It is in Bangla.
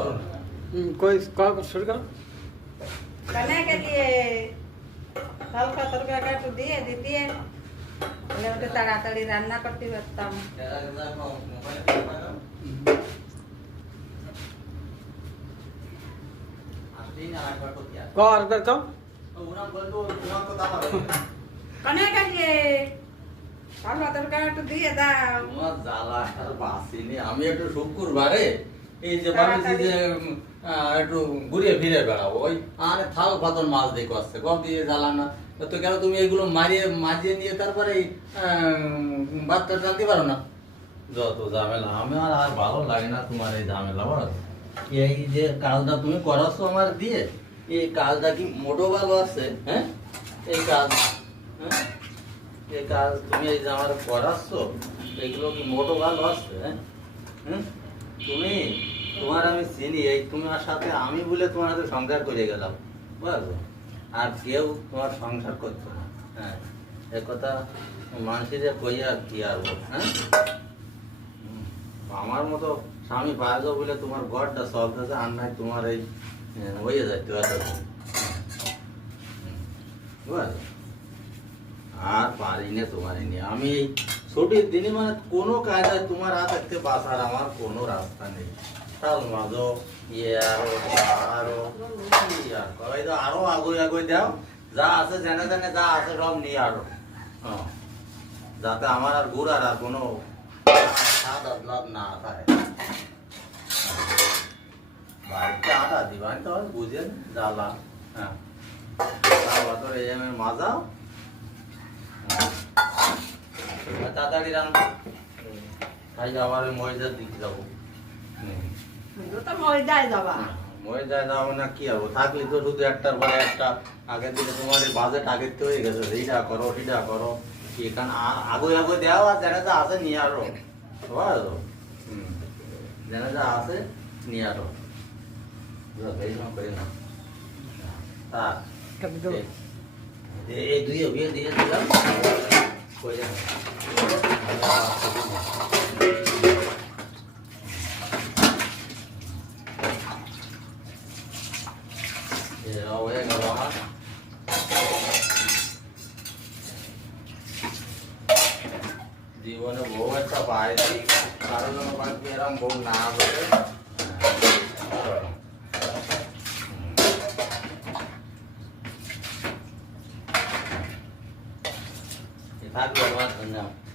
कोई कहाँ शुरू करो खाने के लिए हल्का तड़का काट दिए दीजिए उठे ताड़ाताड़ी रान्ना करती बसताम और कर तो खाने के लिए हल्का तड़का काट दिए दाও আমার জ্বালা আর বাসিনি আমি একটু শুক্রবারে এই যে ভাবছি যে একটু ঘুরে ফিরে বেড়াবো ওই আরে থাল পাতন মাছ দেখো আসছে কম দিয়ে জ্বালা না তো কেন তুমি এগুলো মারিয়ে নিয়ে তারপরে ভাতটা রাঁধতে পারো না যত ঝামেলা আমার আর ভালো লাগে না তোমার এই ঝামেলা বলো এই যে কাজটা তুমি করাচ্ছো আমার দিয়ে এই কাজটা কি মোটো ভালো আছে হ্যাঁ এই কাজ হ্যাঁ এই কাজ তুমি এই যে আমার করাচ্ছো এগুলো কি মোটো ভালো আছে হ্যাঁ তুমি তোমার আমি চিনি এই তোমার সাথে আমি বলে তোমার সাথে সংসার করে গেলাম বুঝলো আর কেউ তোমার সংসার করছো না হ্যাঁ এ কথা মানুষের কইয়া কি আর হ্যাঁ আমার মতো স্বামী পাওয়া যাও বলে তোমার ঘরটা চলতেছে আর নাই তোমার এই হয়ে যায় তো বুঝলো আর পারি না তোমার নিয়ে আমি এই ছুটির দিনে মানে কোনো কায়দায় তোমার হাত থাকতে বাঁচার আমার কোনো রাস্তা নেই তাল মাঝো আরো আগুই দাও যা আছে জেনে জেনে যা আছে সব নিয়ে আরো যাতে আমার আর ঘুরার আর কোনো স্বাদ আহ্লাদ না থাকে বাড়িতে আটা দিবান তো বুঝেন জ্বালা হ্যাঁ এই মাজাও তাড়াতাড়ি রান্না খাই আবার ময়দার দিকে যাবো তো ময়দায় যাবা ময়দায় যাবো না কি হবো থাকলে তো শুধু একটার পরে একটা আগের দিকে তোমার বাজেট আগের তো হয়ে গেছে এইটা করো সেটা করো এখানে আগে দেওয়া আর জানা যা আছে নিয়ে আরো বুঝলো জানা যা আছে নিয়ে আরো এই দুই বিয়ে দিয়ে দিলাম জীবনে বউ একটা পাইছি কারো জন্য বাড়িতে এরম বউ না বলে